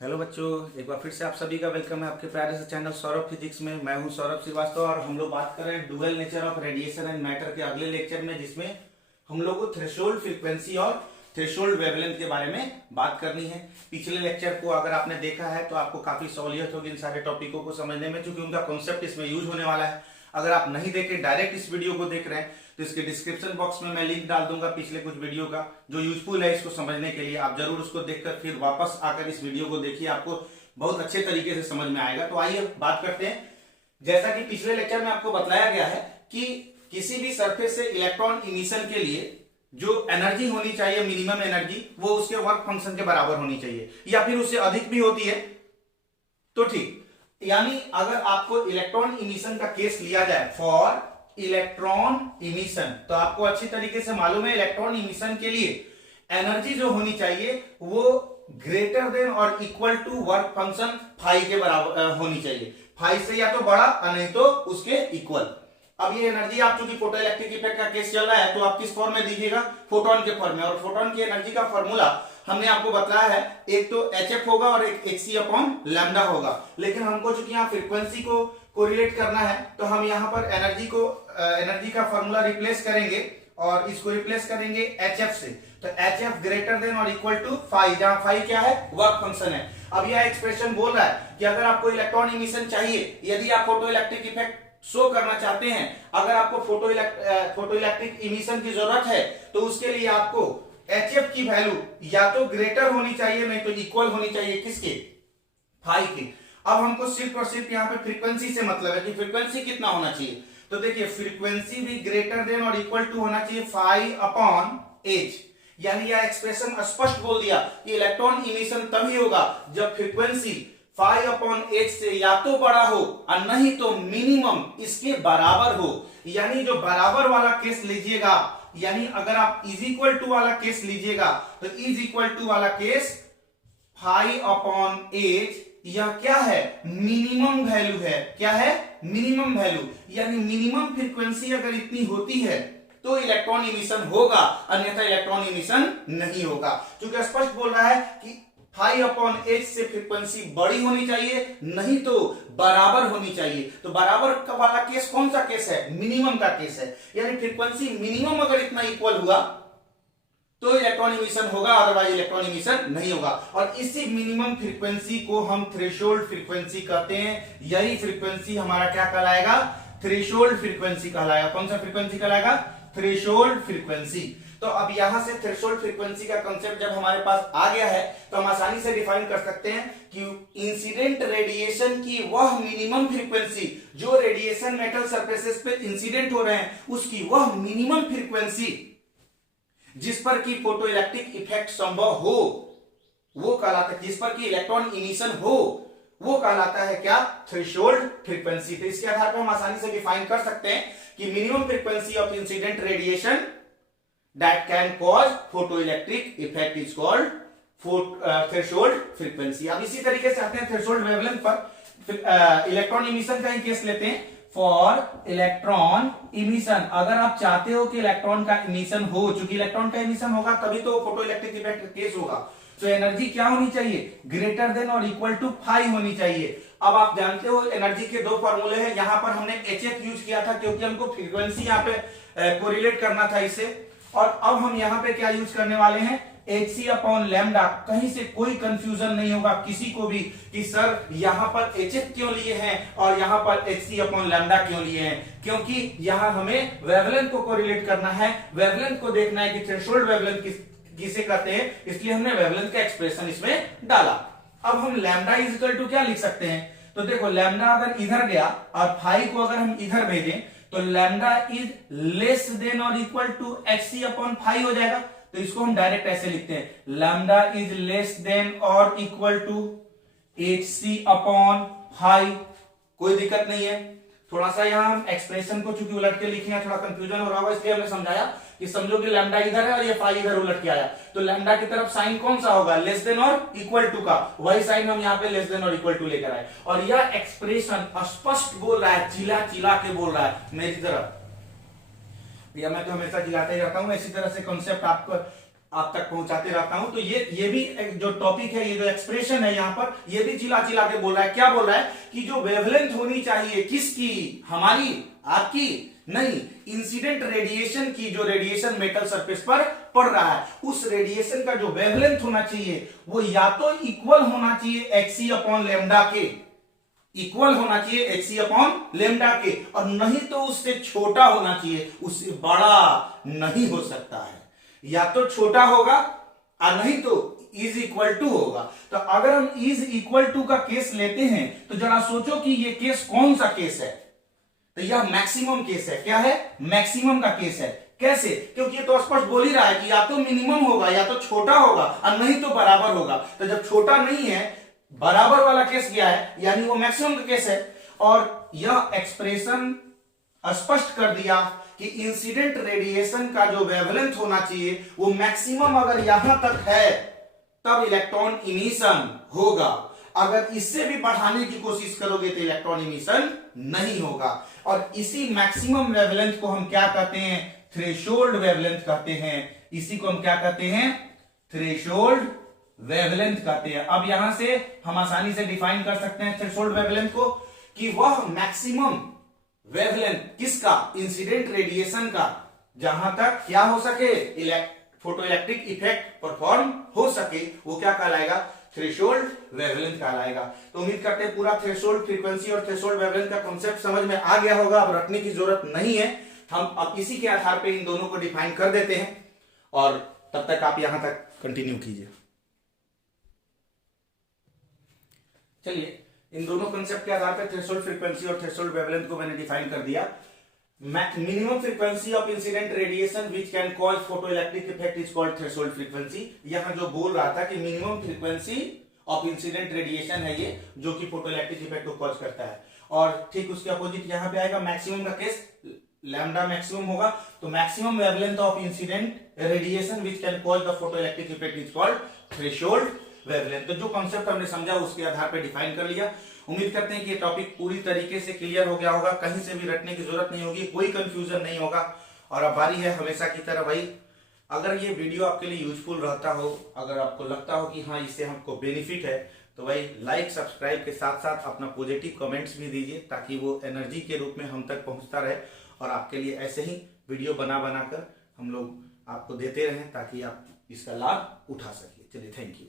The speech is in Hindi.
हेलो बच्चों, एक बार फिर से आप सभी का वेलकम है आपके प्यारे से चैनल सौरभ फिजिक्स में। मैं हूं सौरभ श्रीवास्तव और हम लोग बात कर रहे हैं dual nature of radiation and matter के अगले लेक्चर में, जिसमें हम लोग को थ्रेशोल्ड फ्रीक्वेंसी और थ्रेशोल्ड वेवलेंथ के बारे में बात करनी है। पिछले लेक्चर को अगर आपने देखा है तो आपको काफी सहूलियत होगी इन सारे टॉपिकों को समझने में, क्योंकि उनका कॉन्सेप्ट इसमें यूज होने वाला है। अगर आप नहीं देखे, डायरेक्ट इस वीडियो को देख रहे हैं, तो इसके डिस्क्रिप्शन बॉक्स में मैं लिंक डाल दूंगा पिछले कुछ वीडियो का, जो यूजफुल है इसको समझने के लिए। आप जरूर उसको देखकर फिर वापस आकर इस वीडियो को देखिए, आपको बहुत अच्छे तरीके से समझ में आएगा। तो आइए बात करते हैं। जैसा कि पिछले लेक्चर में आपको बताया गया है कि किसी भी सरफेस से इलेक्ट्रॉन इमिशन के लिए जो एनर्जी होनी चाहिए, मिनिमम एनर्जी, वो उसके वर्क फंक्शन के बराबर होनी चाहिए, या फिर उससे अधिक भी होती है तो ठीक। यानी अगर आपको इलेक्ट्रॉन इमिशन का केस लिया जाए, फॉर इलेक्ट्रॉन इमिशन, तो आपको अच्छी तरीके से मालूम है इलेक्ट्रॉन इमिशन के लिए एनर्जी जो होनी चाहिए वो ग्रेटर देन और equal to work function phi के बराबर होनी चाहिए। फाई से या तो बड़ा और नहीं तो उसके इक्वल। अब ये एनर्जी, आप चूंकि फोटो इलेक्ट्रिक इफेक्ट का केस चल रहा है, तो आप किस फॉर्म में दीजिएगा? फोटोन के फॉर्म में। और फोटोन की एनर्जी का फॉर्मूला हमने आपको बताया है, एक तो HF होगा और एक hc अपॉन लैम्डा होगा। लेकिन हमको चूंकि यहाँ फ्रीक्वेंसी को कोरिलेट करना है, तो हम यहाँ पर एनर्जी का फॉर्मूला रिप्लेस करेंगे और इसको रिप्लेस करेंगे HF से। तो HF ग्रेटर देन और इक्वल टू फाई, जहां फाई क्या है? वर्क फंक्शन है। अब यह एक्सप्रेशन बोल रहा है कि अगर आपको इलेक्ट्रॉन इमिशन चाहिए, यदि आप फोटो इलेक्ट्रिक इफेक्ट शो करना चाहते हैं, अगर आपको फोटो इलेक्ट्रिक इमिशन की जरूरत है, तो उसके लिए आपको HF की वैल्यू या तो ग्रेटर होनी चाहिए, नहीं तो इक्वल होनी चाहिए। किसके? फाई के। अब हमको सिर्फ और सिर्फ यहाँ पे फ्रीक्वेंसी से मतलब है कि फ्रीक्वेंसी कितना होना चाहिए। तो देखिए, फ्रीक्वेंसी भी ग्रेटर देन और इक्वल टू होना चाहिए फाई अपॉन एच। यानी यह एक्सप्रेशन स्पष्ट बोल दिया कि इलेक्ट्रॉन इमिशन तभी होगा जब फ्रीक्वेंसी फाई अपॉन एच से या तो बड़ा हो और नहीं तो मिनिमम इसके बराबर हो। यानी जो बराबर वाला केस लीजिएगा, यानी अगर आप इज इक्वल टू वाला केस लीजिएगा, तो इज इक्वल टू वाला केस फाई अपॉन एच, यह क्या है? मिनिमम वैल्यू है। क्या है? Minimum value. यानी मिनिमम फ्रीक्वेंसी अगर इतनी होती है तो इलेक्ट्रॉन इमिशन होगा, अन्यथा इलेक्ट्रॉन इमिशन नहीं होगा। क्योंकि स्पष्ट बोल रहा है कि फाई अपॉन एच से फ्रीक्वेंसी बड़ी होनी चाहिए, नहीं तो बराबर होनी चाहिए। तो बराबर वाला केस कौन सा केस है? मिनिमम का केस है। यानी फ्रीक्वेंसी मिनिमम अगर इतना इक्वल हुआ तो इलेक्ट्रॉन इमिशन होगा, अदरवाइज इलेक्ट्रॉन इमिशन नहीं होगा। और इसी मिनिमम फ्रीक्वेंसी को हम थ्रेशोल्ड फ्रीक्वेंसी कहते हैं। यही फ्रीक्वेंसी हमारा क्या कहलाएगा? थ्रेशोल्ड फ्रीक्वेंसी कहलाएगा। कौन सा फ्रीक्वेंसी कहलाएगा? Threshold frequency. तो अब यहां से थ्रेशोल्ड फ्रीक्वेंसी का कांसेप्ट जब हमारे पास आ गया है, तो हम आसानी से डिफाइन कर सकते हैं कि इंसिडेंट रेडिएशन की वह मिनिमम फ्रीक्वेंसी, जो रेडिएशन मेटल सरफेसेस पे इंसिडेंट हो रहे हैं, उसकी वह मिनिमम फ्रीक्वेंसी जिस पर की फोटो इलेक्ट्रिक इफेक्ट संभव हो, वो कहलाता है, जिस पर की इलेक्ट्रॉन इमिशन हो, वो कहलाता है क्या? Threshold frequency. तो इसके आधार पर हम आसानी से डिफाइन कर सकते हैं कि minimum frequency of incident radiation that can cause photoelectric effect is called threshold frequency। अब इसी तरीके से आते हैं थ्रेशोल्ड वेवलेंथ पर। इलेक्ट्रॉन इमिशन का ही केस लेते हैं। फॉर इलेक्ट्रॉन इमिशन, अगर आप चाहते हो कि इलेक्ट्रॉन का इमिशन हो, चूंकि इलेक्ट्रॉन का इमिशन होगा तभी तो फोटो इलेक्ट्रिक इफेक्ट केस होगा, तो एनर्जी क्या होनी चाहिए? ग्रेटर देन और इक्वल टू फाई होनी चाहिए। अब आप जानते हो एनर्जी के दो फॉर्मूले हैं। यहां पर हमने HF यूज किया था क्योंकि हमको फ्रीक्वेंसी यहाँ पे कोरिलेट करना था इससे। और अब हम यहां पे क्या यूज करने वाले हैं? hc upon lambda. कहीं से कोई कंफ्यूजन नहीं होगा किसी को भी कि सर यहां पर HF क्यों लिए हैं और यहां पर hc अपॉन लैम्डा क्यों लिए हैं, क्योंकि यहां हमें वेवलेंथ को कोरिलेट करना है, वेवलेंथ को देखना है कि थ्रेशोल्ड वेवलेंथ किसे कहते हैं, इसलिए हमने वेवलेंथ का एक्सप्रेशन इसमें डाला। अब हम लैम्डा इज इक्वल टू क्या लिख सकते हैं? तो देखो, लैम्डा अगर इधर गया और फाई को अगर हम इधर भेजें, तो लैम्डा इज लेस देन और equal to hc upon phi हो जाएगा। तो इसको हम डायरेक्ट ऐसे लिखते हैं, लैम्डा इज लेस देन और equal to hc upon phi. कोई दिक्कत नहीं है। थोड़ा सा यहां हम एक्सप्रेशन को चूंकि उलट के लिखे हैं, थोड़ा कंफ्यूजन हो रहा होगा, इसलिए हमने समझाया कि समझो कि लैम्डा इधर है और ये फाई इधर उलट के आया, तो लैम्डा की तरफ साइन कौन सा होगा? लेस देन और इक्वल टू का। वही साइन हम यहाँ पे लेस देन और इक्वल टू लेकर आए। और यह एक्सप्रेशन स्पष्ट बोल रहा है, चिल्ला चिल्ला के बोल रहा है मेरी तरफ। भैया मैं तो हमेशा चिल्लाता ही रहता हूं, इसी तरह से कॉन्सेप्ट आपको आप तक पहुंचाते रहता हूं। तो ये भी एक जो टॉपिक है, ये जो एक्सप्रेशन है यहां पर, ये भी चिल्ला चिल्ला के बोल रहा है। क्या बोल रहा है कि जो वेवलेंथ होनी चाहिए, किसकी, हमारी, आपकी नहीं, इंसिडेंट रेडिएशन की, जो रेडिएशन मेटल सरफेस पर पड़ रहा है, उस रेडिएशन का जो वेवलेंथ होना चाहिए वो या तो इक्वल होना चाहिए एक्सी अपॉन लेमडा के, इक्वल होना चाहिए एक्सी अपॉन लेमडा के, और नहीं तो उससे छोटा होना चाहिए, उससे बड़ा नहीं हो सकता है। या तो छोटा होगा और नहीं तो इज इक्वल टू होगा। तो अगर हम इज इक्वल टू का केस लेते हैं तो जरा सोचो कि ये केस कौन सा केस है। तो यह मैक्सिमम केस है। क्या है? मैक्सिमम का केस है। कैसे? क्योंकि ये तो स्पष्ट बोल ही रहा है कि या तो मिनिमम होगा या तो छोटा होगा और नहीं तो बराबर होगा। तो जब छोटा नहीं है, बराबर वाला केस क्या है, यानी वो मैक्सिमम का केस है। और यह एक्सप्रेशन स्पष्ट कर दिया कि इंसिडेंट रेडिएशन का जो वेवलेंथ होना चाहिए वो मैक्सिमम अगर यहां तक है तब इलेक्ट्रॉन इमिशन होगा, अगर इससे भी बढ़ाने की कोशिश करोगे तो इलेक्ट्रॉन इमिशन नहीं होगा। और इसी मैक्सिमम वेवलेंथ को हम क्या कहते हैं? थ्रेशोल्ड वेवलेंथ कहते हैं। इसी को हम क्या कहते हैं? थ्रेशोल्ड वेवलेंथ कहते हैं। अब यहां से हम आसानी से डिफाइन कर सकते हैं थ्रेशोल्ड वेवलेंथ को कि वह मैक्सिमम वेवलेंथ किसका? इंसिडेंट रेडिएशन का, जहां तक क्या हो सके, फोटो इलेक्ट्रिक इफेक्ट परफॉर्म हो सके, वो क्या कहलाएगा? थ्रेशोल्ड वेवलेंथ कहलाएगा। तो उम्मीद करते हैं पूरा थ्रेशोल्ड फ्रीक्वेंसी और थ्रेशोल्ड वेवलेंथ का कॉन्सेप्ट समझ में आ गया होगा। अब रटने की जरूरत नहीं है, हम अब इसी के आधार पे इन दोनों को डिफाइन कर देते हैं और तब तक आप यहां तक कंटिन्यू कीजिए। चलिए, इन दोनों कंसेप्ट के आधार पर थ्रेशोल्ड फ्रीक्वेंसी और थ्रेशोल्ड वेवलेंथ को मैंने डिफाइन कर दिया। Minimum frequency of incident radiation which can cause photoelectric effect is called threshold frequency. यहां जो बोल रहा था कि minimum frequency of incident radiation है ये, जो कि फोटोइलेक्ट्रिक इफेक्ट को कॉज करता है। और ठीक उसके अपोजिट यहां पे आएगा मैक्सिमम का केस, लैम्डा मैक्सिमम होगा। तो maximum wavelength of incident radiation which can cause the photoelectric effect is called threshold wavelength. तो जो कॉन्सेप्ट हमने समझा उसके आधार पर डिफाइन कर लिया। उम्मीद करते हैं कि ये टॉपिक पूरी तरीके से क्लियर हो गया होगा, कहीं से भी रटने की जरूरत नहीं होगी, कोई कंफ्यूजन नहीं होगा। और अब बारी है हमेशा की तरह भाई, अगर ये वीडियो आपके लिए यूजफुल रहता हो, अगर आपको लगता हो कि हाँ इससे हमको बेनिफिट है, तो भाई लाइक सब्सक्राइब के साथ साथ अपना पॉजिटिव कमेंट्स भी दीजिए, ताकि वो एनर्जी के रूप में हम तक पहुंचता रहे और आपके लिए ऐसे ही वीडियो बना बनाकर हम लोग आपको देते रहें, ताकि आप इसका लाभ उठा सकिए। चलिए, थैंक यू।